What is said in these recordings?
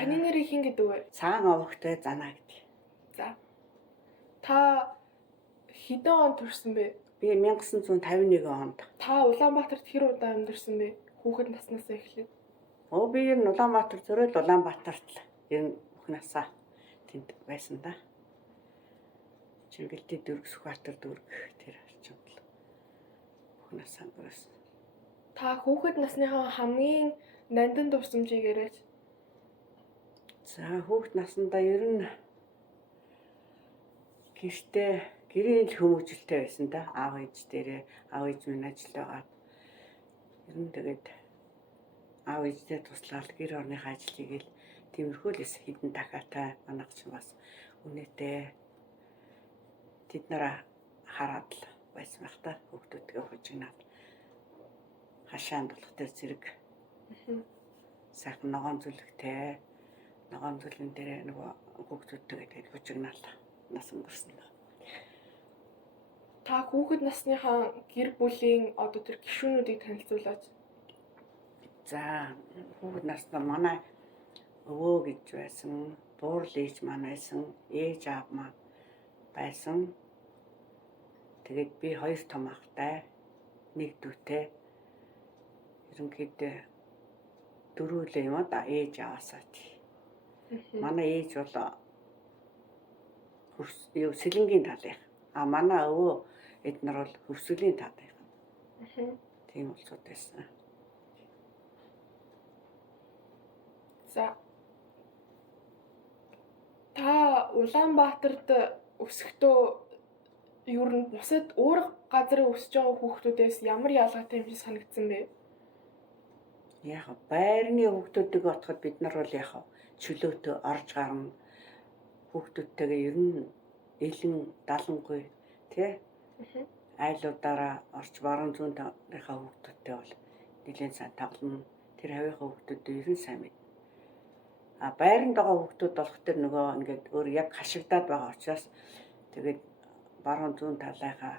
Таны нэрийг хэн гэдэг вэ? Цагаан овогтой Занаа гэдэг. За. Та хэдэн онд төрсөн бэ? Би 1951 онд. Та Улаанбаатарт хэр удаа амьдарсан бэ? Хүүхэд наснаас эхлээд. Би ер нь Улаанбаатар төрөөд Улаанбаатарт л ер нь бүх насаа тэнд байсан да. Чингэлтэй дүүрэг Сүхбаатар дүүрэг тэр орчинд л бүх насаа байсан. Та хүүхэд насныхаа хамгийн нандин дурсамжийг яриач. За хүүхэд наснда ер нь гэрийн л хүмүүжлтэй байсан да. Аав ээж дээрээ аав ээж минь ажилд байгаа. Ер нь тэгээд аав ээжтэй туслаад гэр орныхаа ажил хийгээл тиймэрхүү л хідэн дахиатай манайх ч бас үнэтэй тэд нараа хараад л байсан байх та. Хүүхдүүдгээ хужигнаад хашаанд болох тэр зэрэг сайхан ногоон зүлэгтэй ногоон зүлгэн дээр нөгөө хүүхдүүдтэйгээ хужигнаал нас өнгөрсөн. Та хүүхэд насныхаа гэр бүлийн одоо тэр гишүүнүүдийг танилцуулаач. За хүүхэд настай манай өвөө гэж байсан, буурал ээж маань байсан, ээж аав маань байсан. Тэгээд би хоёр том ахтай, нэг дүүтэй. Ерөнхийдөө дөрвөлээ юм да ээж аваасаа тий. Манай ээж бол сэлэнгийн талынх. Манай өвөө эднэр бол хөрсөлийн талынх. Тийм болцоод байсан. За. Та Улаанбаатарт өсөхдөө ер нь бусад өөр газар өсөж байгаа хүүхдүүдээс ямар ялгаатай юм шиг санагдсан бэ? Яг байрны хүүхдүүдийг отоход бид нар бол яг чөлөөтэй орж гарна. Хүүхдүүдтэйгээ ер нь элен далангүй тий айлуудаараа орч баруун зүүнийхээ хүүхдүүдтэй бол нэлээд сайн тоглоно. Тэр хавийнхаа хүүхдүүдээ ер нь сайн мэд. Байранд байгаа хүүхдүүд болох тэр нөгөө ингээд өөр яг хашигдаад байгаа учраас тэгээд баруун зүүн талынхаа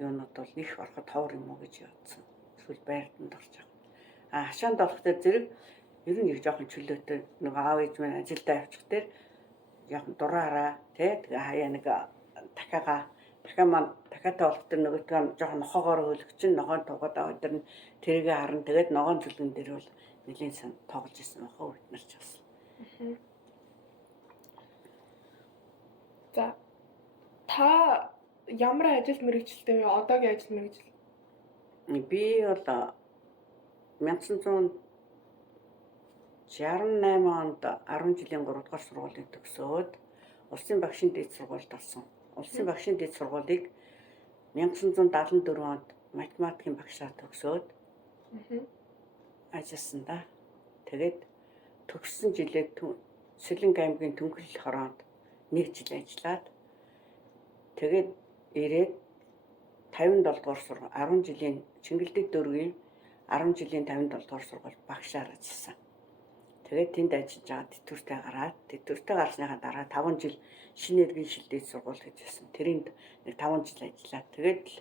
юунууд бол их ороход ховор юм уу гэж бодсон. Эсвэл байртанд орж байгаа. Хашаанд болох тэр зэрэг ер нь их жоохон чөлөөтэй нөгөө аав ээж минь ажилдаа явчих тэр жоохон дураараа тий тэгээ хаяа нэг дахиа маань дахиатай болох тэр нөгөөтгөө жоохон нохоогоор хөөлөх чинь ногоон тугаад аваад тэр нь тэргээ харна тэгээд ногоон зүлгэн дээр бол нэлийн сан тоглож исэн бахаа үед нар ч бас. За. Та ямар ажил мэргэжилтэй вэ? Одоогийн ажил мэргэжил? Би бол 1968 онд 10 жилийн 3 дугаар сургуулийг төгсөөд улсын багшийн дээд сургуульд орсон. Улсын багшийн дээд сургуулийг 1974 онд математикийн багшаар төгсөөд ажилласан да. Тэгээд төгссөн жилээ Сэлэнг аймгийн Түнхэл хороонд 1 жил ажиллаад тэгээд ирээд 57 дугаар сургууль 10 жилийн Чингэлдэг дөрвийн 10 жилийн 57 дугаар сургууль багшаар ажилласан. Тэгээд тэнд ажиллаж байгаа тэтгэвртэй гараад тэтгэвртэй гарсныхаа дараа 5 жил шинэ иргэн шилдээд сургууль гэж байсан. Тэрэнд нэг 5 жил ажиллаад тэгээд л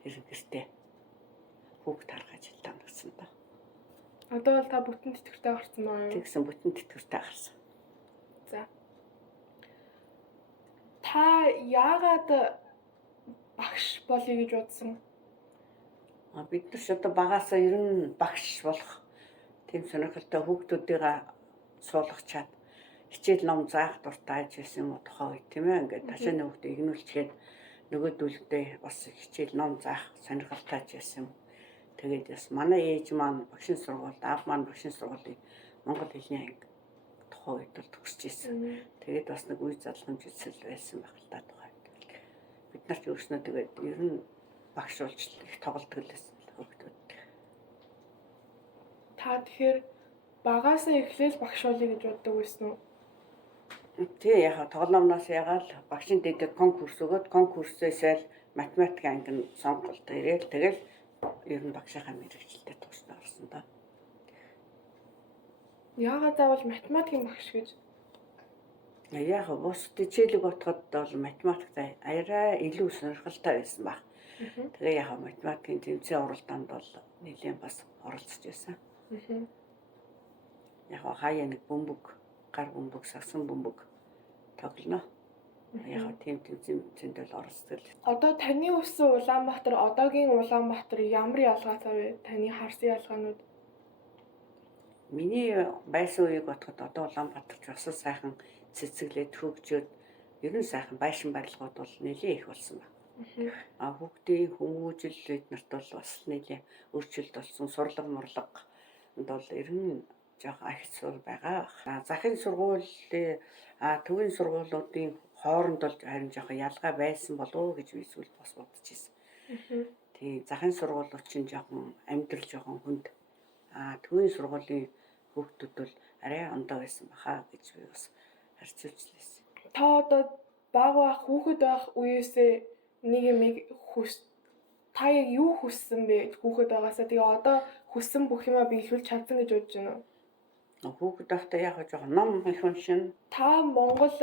хэрэгэртэй хүүхд харах ажилдаа орсон да. Одоо бол та бүтэн тэтгэвртэй гарсан байна уу? Тэгсэн бүтэн тэтгэвртэй гарсан. За. Та яагаад багш болъё гэж бодсон? Бид нар ч одоо багаасаа ер нь багш болох тийм сонирхолтой хүүхдүүдийг суулгачаад хичээл ном заах дуртай байсан юм уу тухай тийм ээ ингээд ташааны хүүхдээ игнүүлчихэд нөгөөдөлдөө бас хичээл ном заах сонирхолтой байсан. Тэгээд бас манай ээж маань багшийн сургуульд аав маань багшийн сургуулийг монгол хэлний анги тухай үед бол төгсөж ирсэн. Тэгээд бас нэг үе залгамж эсэл байсан байх л та тухай. Бид нар ч өөрснөө тэгээд ер нь багш болж их тоглодог л байсан хүүхдүүд. Та тэгэхээр багаасаа эхлээл багш болъё гэж боддог байсан уу? Тий яг тоглоомноос ягаал багшийн дэдэд конкурс өгөөд конкурсээсээ л математик анги нь сонголт ирээл тэгэл ер нь багшийнхаа мэргэжилтэд тусна орсон да. Яагаад заавал математикийн багш гэж? Яг бус хичээлэг бодоход бол математикт арай илүү сонирхолтой байсан баг. Тэгээ яг математикийн тэмцээн уралдаанд бол нэлийн бас оролцож байсан. Яг хаяа нэг бөмбөг гар бөмбөг, сагсан бөмбөг тоглоно. Яг тийм зэндэл оролцдог. Одоо таны өссөн Улаанбаатар, одоогийн Улаанбаатар ямар ялгаатай вэ? Таны харсан ялгаанууд? Миний байсан үеиг бодоход одоо Улаанбаатарч бас сайхан цэцэглээд хөгжөөд ер нь сайхан байшин барилгууд бол нэлээд их болсон байна. Хүүхдийн хүмүүжил бид нарт бол бас нэлээд өөрчлөлт болсон. Сурлага морлогод бол ер нь жоохон ахицуул байгаа. Захын сургуулийн төвийн сургуулиудын хооронд бол харин жоохон ялгаа байсан болов уу гэж би эсвэл бас бодож ирсэн. Тийм захын сургуулиуд чинь жоохон амьдрал жоохон хүнд. Төвийн сургуулийн хүүхдүүд бол арай ондоо байсан баха гэж би бас харьцуулж лээсэн. Та одоо бага хүүхэд байх үеэсээ нэг юм та яг юу хүссэн бэ хүүхэд байгаасаа? Тэгээ одоо хүссэн бүх юмаа биелүүлж чадсан гэж бодож байна уу? Хүүхэд байхдаа яг жоохон ном их уншина. Та Монгол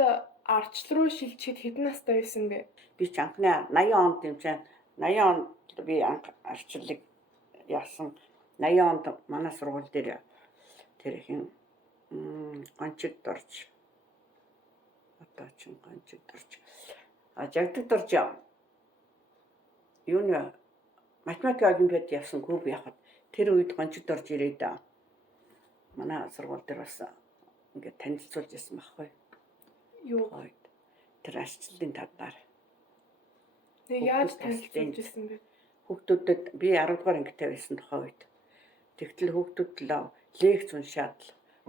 ардчил руу шилжихэд хэдэн настай байсан бэ? Би ч анхны 80 онд юм чинь 80 онд би анх ардчлалыг яасан. 80 онд манай сургууль дээр тэр их гончид дорж одоо ч гончид дорж жагдаг дорж юуны математик олимпиад явсан гүв яхад тэр үед гончид дорж ирээд манай сургууль дээр бас ингээд танилцуулж ирсэн байхгүй Юу? Тэр ардчлалын талаар. Тэг яаж танилцуулж ирсэн бэ? Хүүхдүүдэд би 10 дугаар ангитай байсан тухай үед. Тэгтэл хүүхдүүд л лекц уншаад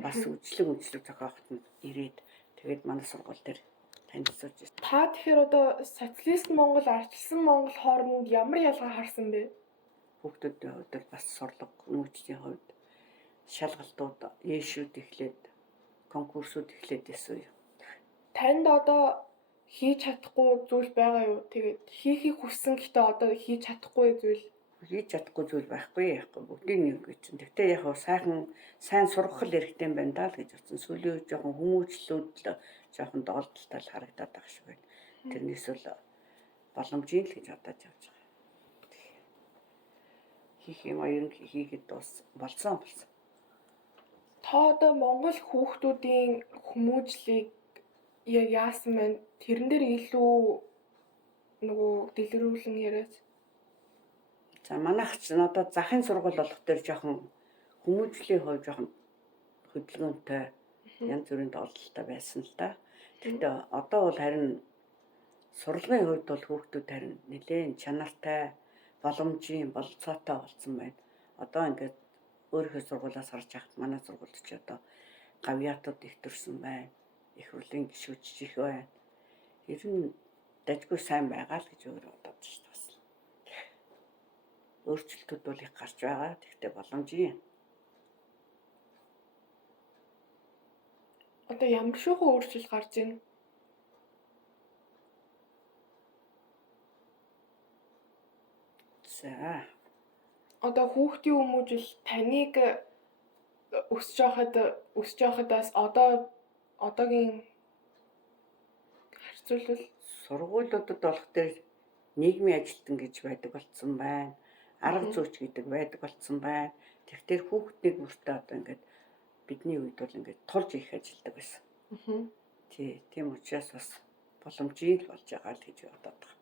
бас үжлэг зохиохот нь ирээд тэгээд манай сургууль дээр танилцуулж ирсэн. Та тэгэхээр одоо социалист Монгол, ардчилсан Монгол хооронд ямар ялгаа харсан бэ? Хүүхдүүдийн хувьд бас сурлага хүмүүжлийн хувьд шалгалтууд, ээшүүд эхлээд конкурсууд эхлээд байсан. Танд одоо хийж чадахгүй зүйл байгаа юу? Тэгээд хийхийг хүссэн гэхдээ одоо хийж чадахгүй зүйл. Хийж чадахгүй зүйл байхгүй. Бүгдийн нэг гэж чинь. Тэгтээ яг сайн сургах хэрэгтэй юм байна даа л гэж бодсон. Сүүлийн үед жоохон хүмүүжлүүд л жоохон доолдолтой л харагдаад байгаа шиг байна. Тэрнээс л боломжийн л гэж бодож явж байгаа. Хийх юм ер нь хийгээд болсон. Та одоо Монгол хүүхдүүдийн хүмүүжлийг яг яасан байна? Тэрэн дээр илүү нөгөө дэлгэрүүлэн яриач. За манайх ч одоо захын сургууль болох дээр жоохон хүмүүжлийн хувь жоохон хөдөлгөөнтэй янз бүрийн доолдолтой байсан л да. Гэхдээ одоо бол харин сурлагын хувьд бол хүүхдүүд харин нэлээд чанартай, боломжийн, бололцоотой болсон байна. Одоо ингээд өөрийнхөө сургуулиас харж хахад манай сургуульд ч одоо гавьяатууд их төрсэн байна. Их хурлын гишүүч их байна. Ер нь дажгүй сайн байгаа л гэж өөрөө бодож байна. Өөрчлөлтүүд бол их гарч байгаа. Тэгтээ боломжийн. Одоо ямар шүүхэн өөрчлөлт гарч байна? За. Одоо хүүхдийн хүмүүжил таныг өсөж явахадаас одоогийн харьцуулбал Сургуулиудад болох дээр нийгмийн ажилтан гэж байдаг болцсон байна. Арга зүйч гэдэг байдаг болцсон байна. Тэгэхээр хүүхдийг бүртээ одоо ингээд бидний үед бол ингээд тулж их ажилдаг байсан. Тийм учраас бас боломжийн л болж байгаа л гэж бодоод байна.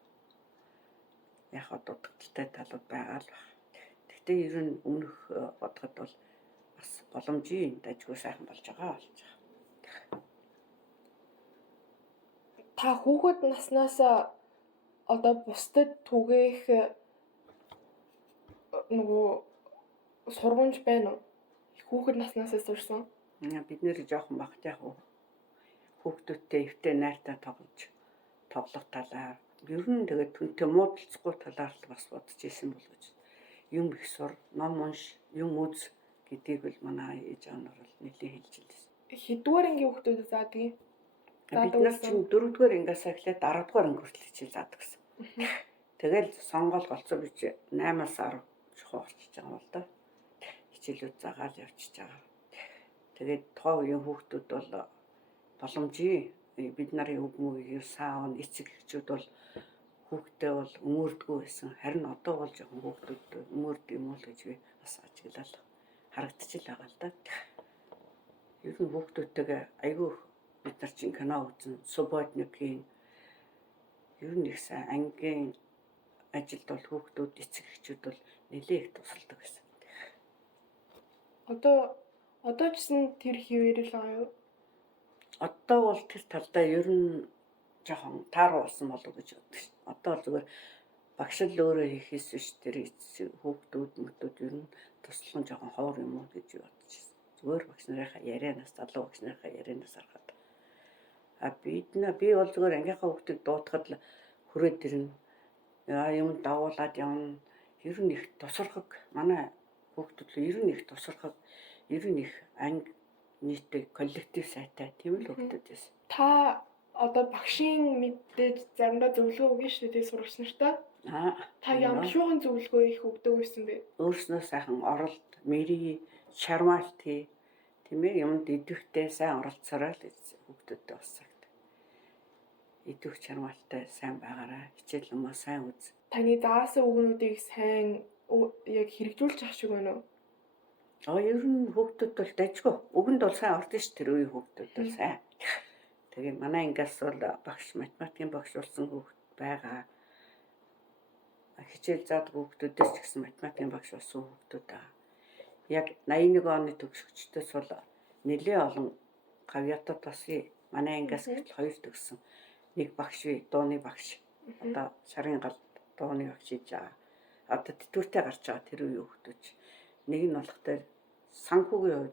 Яг дутагдaltaй талууд байгаа л байна. Гэхдээ ер нь өмнөх бодоход бол бас боломжийн дажгүй сайхан болж байгаа болж байгаа. Та хүүхэд наснаас одоо бусдад түгээх нөгөө сургамж байна уу? Хүүхэд наснаас сурсан. Бид нэр жоохон багт яг хүүхдүүдтэй эвтэй найртай тоглох талаар ер нь тэгээд түнтэй муудалцахгүй талаар л бас бодож исэн бол гэж. Юм их сур, ном унш, юм үз гэдгийг л манай ээж аанаар бол нэлээд хэлж илсэн. Хэдвэр ангийн хүүхдүүд заадаг юм? Бид нар чинь 4-р ангиас эхлээд 10-р анги хүртэл хичээл заадаг гэсэн. Тэгэл сонгол голцоо бич 8-аас 10 жохоо орчиж байгаа бол да. Хичээлүүд заагаал явчихж байгаа. Тэгээд тоо үеийн хүүхдүүд бол боломжийн бид нарын өг мөгийг саав эцэг эхчүүд бол хүүхдээ бол өмөрдгөө байсан. Харин одоо бол жоохон хүүхдүүд өмөрд юм уу гэж би бас ажиглал харагдчихл байгаа л да. Ер нь хүүхдүүдтэйгээ айгүй бид нар чинь кино үзэн, субботникийн ер нь их сайн ангийн ажилд бол хүүхдүүд эцэг эхчүүд бол нэлээд их тусалдаг гэсэн. Одоо ч гэсэн тэр хിവэрэл байгаа юу? Одоо бол тэр талдаа ер нь жоохон тааруу болсон болов гэж боддог шин. Одоо бол зүгээр багш л өөрөө хийхээс биш тэр хүүхдүүд мөтүүд ер нь туслах нь жоохон ховор юм уу гэж бодож байна. Зүгээр багш нарынхаа ярианаас залуу багш нарынхаа ярианаас харахад би бол зүгээр ангийнхаа хүүхдийг дуутахад л хүрээд ирнэ. Юм давуулаад явна. Ер нь их тусархаг манай хүүхдүүд ер нь их тусархаг ер нь их анги нийтээ коллектив сайтай тийм л хүүхдүүд байсан. Та одоо багшийн мэдээж заримдаа зөвлөгөө өгнө шүү дээ сурагч нартай. Та ямар шуухан зөвлөгөө их өгдөг байсан бэ? Өөрснөө сайхан оролт, мэри, шармалт тийм ээ юмд идэвхтэй сайн оролцоорой л хүүхдүүдтэй бассагд. Идэвх шармалтай сайн байгаарай. Хичээл юмаа сайн үз. Таны заасан үгнүүдийг сайн яг хэрэгжүүлж ах шиг байна уу? Ер нь хүүхдүүд бол дажгүй. Үгэнд бол сайн ордон ш тэр үеийн хүүхдүүд бол сайн. Тэгээ манай ангиас бол багш математикийн багш болсон хүүхд байгаа. Хичээл заадаг хүүхдүүдээс ч гэсэн математикийн багш болсон хүүхдүүд байгаа. Яг 81 оны төгсөгчдөөс бол нэлээ олон гавьяатад басыг манай ангиас гэтэл 2 төгссөн. Нэг багш бий, дууны багш. Одоо сарын гал дууны багш хийж байгаа. Одоо тэтгэвртэй гарч байгаа тэр үеийн хүүхдүүд. Нэг нь болохтой санхүүгийн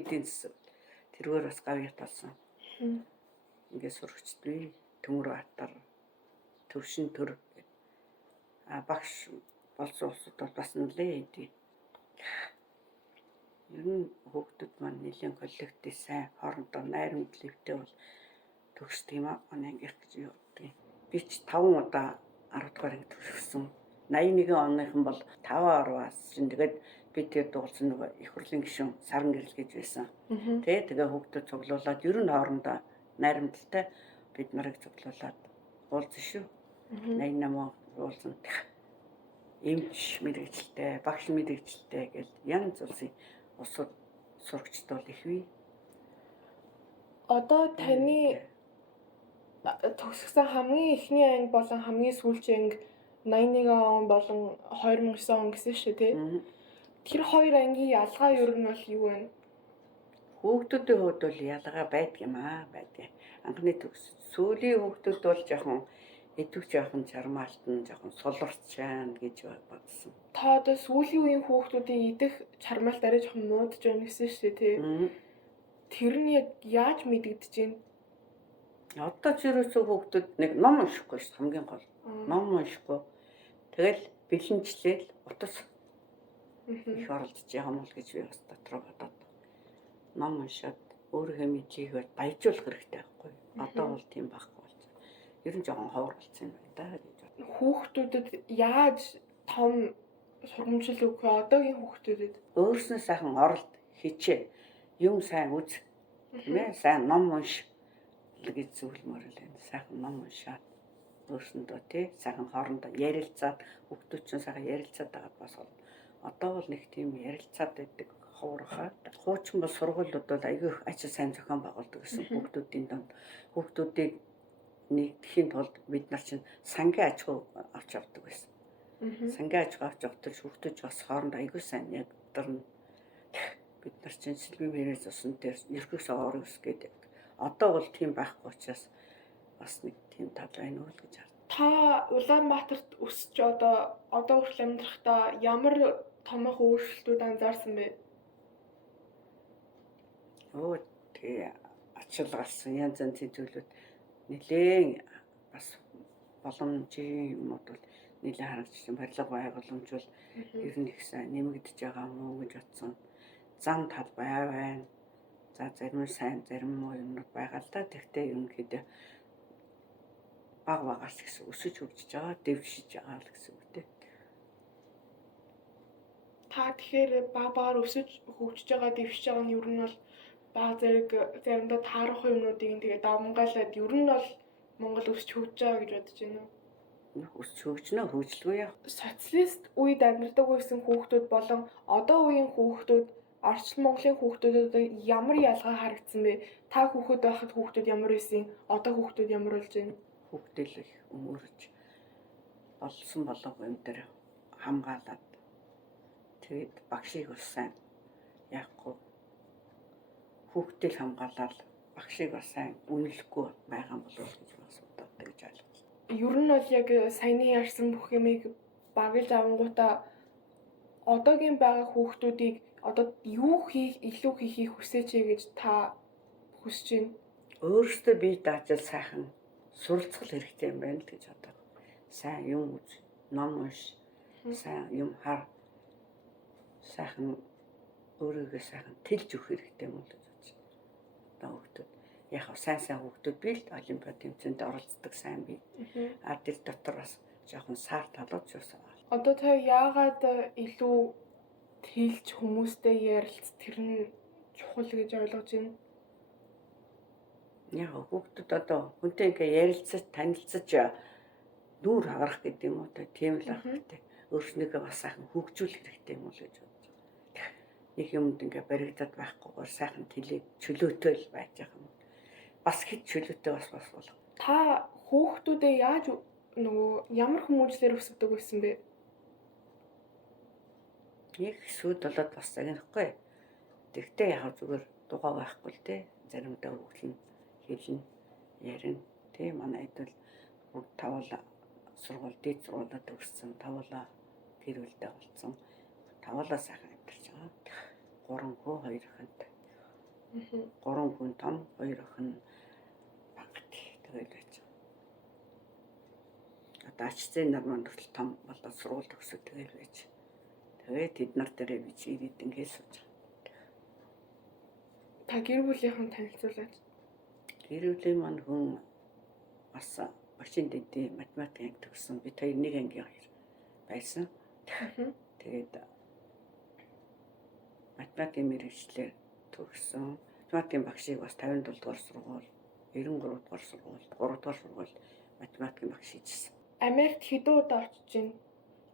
эдийн засаг тэргээр бас гавьяат болсон. Ингээд сурагчд бий Төмөр Баатар төвшин төр багш болсон улсууд бол бас нэлээд идэв. Ер нь хүүхдүүд маань нэлийн коллектив сайн хоорондоо найрамдлалтай бол төгсдөг юм аа ангийнх гэж юу гэдэг. Би ч 5 удаа 10 дугаар анги төгссөн. 81 оныхан бол 5-10-аас чинь тэгээд би тэр дууссан нөгөө их хурлын гишүүн Саран гэрэл гэж байсан. Тэгээ хүүхдүүд цуглуулад ер нь хоорондоо найрамдалтай бид нарыг цуглуулад уулзсан шүү. 88 уулзсан. Эмч мэрэгчлээ, багш мэрэгчлээ гэл янз бүрийн усууд сурагчд бол их бий. Одоо таны төгсгсөн хамгийн эхний анги болон хамгийн сүүлчийн анги 81 он болон 2009 он гэсэн шүү дээ. Тэр хоёр ангийн ялгаа ер нь бол юу вэ? Хүүхдүүдийн хувьд бол ялгаа байдаг юм аа байдаг. Анхны сүүлийн хүүхдүүд бол жоохон идэвх жоохон чармаалтан жоохон суларчаан гэж бодсон. Та одоо сүүлийн үеийн хүүхдүүдийн идэх чармаалт арай жоохон муудж байна гэсэн шүү дээ тий. Тэр нь яг яаж мэдэгдэж байна? Одоо ч ерөөсөө хүүхдүүд нэг ном уншихгүй шүү хамгийн гол. Ном уншихгүй. Тэгэл бэлэнчлээл утас их оролдож байгаа юм л гэж би бас дотроо бодоод. Ном уншаад өөрийнхөө мэдлийг баяжуулах хэрэгтэй байхгүй. Одоо бол тийм байхгүй болж байна. Ер нь жоохон ховор болсон юм байна да гэж байна. Хүүхдүүдэд яаж том сургамжил өгөх вэ? Одоогийн хүүхдүүдэд өөрснөө сайхан оролт хичээ. Юм сайн үз. Тийм ээ сайн ном унш гэж зөвлөмөр л энэ сайхан ном уншаад өөрсөндөө тий сайхан хоорондоо ярилцаад хүүхдүүд ч сайхан ярилцаад байгаад бас одоо бол нэг тийм ярилцаад байдаг ховрохоо. Хуучин бол сургуулиуд бол аягүй их ажил сайн зохион байгуулдаг гэсэн хүүхдүүдийн донд хүүхдүүдийг нэгтгэхийн тулд бид нар чинь сангийн аж ахуй авч явдаг байсан. Сангийн аж ахуй авч явахдаа хүүхдүүд бас хоорондоо аягүй сайн ягдарна. Бид нар чинь сэлбэн мэрээс усан дээр ерхээс орох ус гэдэг. Одоо бол тийм байхгүй учраас бас нэг тийм тал байна уу л гэж харж. Та Улаанбаатарт өсч одоо хүртэл амьдрахдаа ямар томоохон өөрчлөлтүүд анзаарсан бэ? Тэгээ ачаал гарсан янз янзын зүйлүүд нэлээд бас боломжийн юмуд бол нэлээд харагдчихсан. Барилга байгууламж бол ер нь их сайн нэмэгдэж байгаа мó гэж бодсон. Зам тал байна. За зарим нь сайн, зарим нь юмнууд байгаа л да. Тэгтээ ерөнхийдөө багаас гэсэн өсөж хөгжиж байгаа, дэвшиж байгаа л гэсэн үг дээ. Та тэгэхээр багаар өсөж хөгжиж байгаа, дэвшиж байгаа нь ер нь бол баг зэрэг заримдаа таарах юмнуудыг тэгээ давмгаалаад ер нь бол Монгол өсөж хөгжиж байгаа гэж бодож байна уу? Өсөж хөгжнө хөгжлгүй яа. Социалист үед амьдардаг байсан хүүхдүүд болон одоо үеийн хүүхдүүд орчин Монголын хүүхдүүдэд ямар ялгаа харагдсан бэ? Та хүүхэд байхад хүүхдүүд ямар байсан? Одоо хүүхдүүд ямар болж байна? Хүүхдэл их өмөрөж болсон болов юм дээр хамгаалаад тэгээд багшийг бас сайн яахгүй хүүхдэл хамгаалаад багшийг бас сайн үнэлэхгүй байгаа юм болов гэж бас боддог гэж ойлгож. Ер нь бол яг саяны ярьсан бүх юмыг багаж авангуудаа одоогийн байгаа хүүхдүүдийг одоо юу хийх илүү хийхийг хүсэж гэж та хүсэж байна? Өөрөөсөө бие даажил сайхан суралцах хэрэгтэй юм байна л гэж боддог. Сайн юм үз, ном унш, сайн юм хар, сайхан өөрийгөө сайхан тэлж өгөх хэрэгтэй юм л гэж бодож байна. Одоо хүүхдүүд яг сайн хүүхдүүд би л олимпиад тэмцээнд оролцдог сайн би. Тэр дотор бас жоохон сар талууч байсан. Одоо та яагаад илүү тэлж хүмүүстэй ярилц тэр нь чухал гэж ойлгож байна? Яг хүүхдүүд одоо хүнтэй ингээ ярилцаж танилцаж нүүр хагарах гэдэг юм уу тийм л хэрэгтэй. Өөрснийгөө бас сайхан хөгжүүлэх хэрэгтэй юм уу гэж бодож байна. Нэг юмд ингээ баригдаад байхгүйгээр сайхан тэлээд чөлөөтэй л байж байгаа юм. Бас хэд чөлөөтэй бас болох. Та хүүхдүүдээ яаж ямар хүмүүжлэр өсгдөг байсан бэ? Нэг сүд болоод бас загнахгүй. Тэгтээ яг зүгээр дугаа байхгүй л те. Заримдаа өглөн хэлнэ, ярина. Тэ манай хэд бол тавуулаа сургууль дээд сургуулиуд төгссөн, тавуулаа гэр бүлтэй болсон. Тавуулаа сайхан амьдарч байгаа. 3 хүү 2 охинт. 3 хүн том, 2 охин багт тэгэл байж байгаа. Одоо ачцын нар маань хүртэл том болоод сургууль төгсөв тэгэл байж. Тэгээд тэд нар дээрээ би чи ирээд ингээд сууж байгаа. Та гэр бүлийнхэн танилцуулаад. Гэр бүлийн маань хүн бас багшийн дэдийн математикийг төгссөн. Би хоёр нэг ангийн хоёр байсан. Тэгээд математикийн мэргэжлэр төгссөн. Математикийн багшийг бас 57 дугаар сургууль, 93 дугаар сургууль, 3 дугаар сургууль математикийн багш хийжсэн. Америкт хэдэн удаа очиж байна?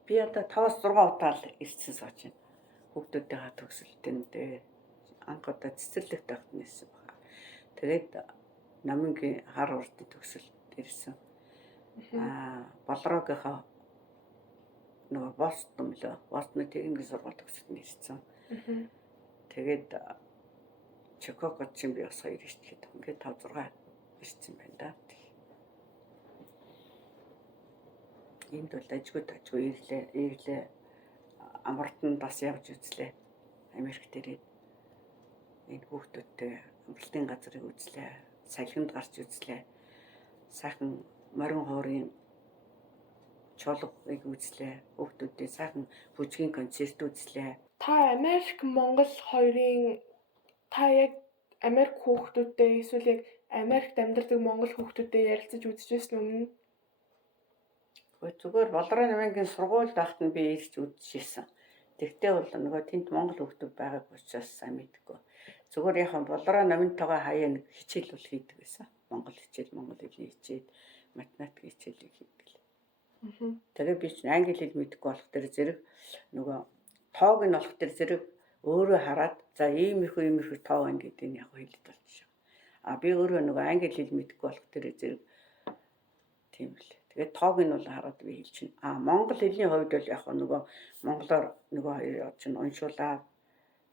Би одоо 5-6 удаа л ирсэн сууж байна. Хүүхдүүдийнхээ төгсөлтөндөө анх удаа цэцэрлэгт авт нээсэн байна. Тэгээд намынгийн хар урдын төгсөлт ирсэн. Болроогийнхаа нөгөө Бостон лөө Бостны техникийн сургууль төгсөлтөнд ирсэн. Тэгээд Чикагод чинь би бас 2 ирчихэд ингээд 5-6 ирсэн байна да. Энд бол ажгүй ирлээ амралтанд бас явж үзлээ. Америкт ирээд энэ хүүхдүүдтэй амралтын газрыг үзлээ. Салхинд гарч үзлээ. Сайхан морин хоорын чуулгыг үзлээ. Хүүхдүүдтэй сайхан бүжгийн концерт үзлээ. Та Америк Монгол хоёрын та яг Америк хүүхдүүдтэй эсвэл яг Америкт амьдардаг монгол хүүхдүүдтэй ярилцаж үзчихсэн өмнө зүгээр болроо намынгийн сургуульд байхад нь би ирж үзчихсэн. Тэгтээ бол нөгөө тэнд монгол хүүхдүүд байгааг учраас сайн мэдгүй. Зүгээр яг болроо намынтайгаа хаяа нэг хичээл бол хийдэг байсан. Монгол хичээл, монгол хэлний хичээл, математик хичээлийг хийдэг л. Тэгээ би чинь англи хэл мэдэхгүй болох тэр зэрэг нөгөө тоог нь болох тэр зэрэг өөрөө хараад за иймэрхүү тоо байна гэдэг нь яг хэлээд болчихсон. Би өөрөө нөгөө англи хэл мэдэхгүй болох тэр зэрэг тийм л. Тэгээд тоог нь бол хараад би хэлчихнэ. Монгол хэлний хувьд бол яг нөгөө монголоор нөгөө хоёр чинь уншуулаад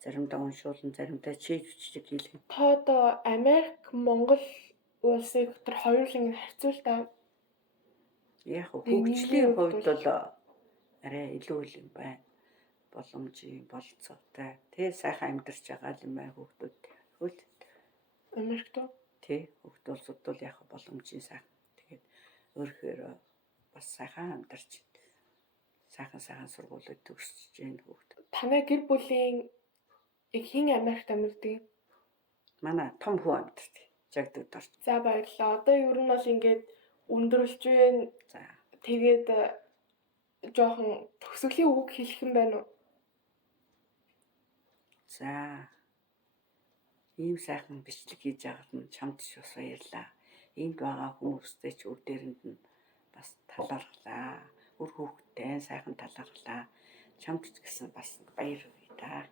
заримдаа уншуулна, заримдаа чийж хэлнэ. Та одоо Америк, Монгол улсыг тэр хоёрлын харьцуултаа яг хөгжлийн хувьд бол арай илүү юм байна. Боломжийн болцоотой. Тэгээ сайхан амьдарч байгаа юм байна хүүхдүүд. Хөл Америкт тий хүүхд улсууд бол яг боломжийн сайхан. Тэгээд өөрөөр бас сайхан амьдарч сайхан сургуулиуд төгсөж байна хүүхд. Танай гэр бүлийн хин Америкт амьдардаг? Манай том хүү амьдардаг. Жагдад орч. За баярлалаа. Одоо ер нь бол ингээд өндөрлж байна. За. Тэгээд жоохон төгсгөлийн үг хэлэх юм байна уу? За. Ийм сайхан бичлэг хийж байгаад нь чамд ч бас баярлаа. Энд байгаа хүмүүстэй ч үр дээрэнд нь бас талархлаа. Үр хүүхдтэй сайхан талархлаа. Чамд ч гэсэн бас баяр хүргэе та.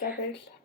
За баярлалаа.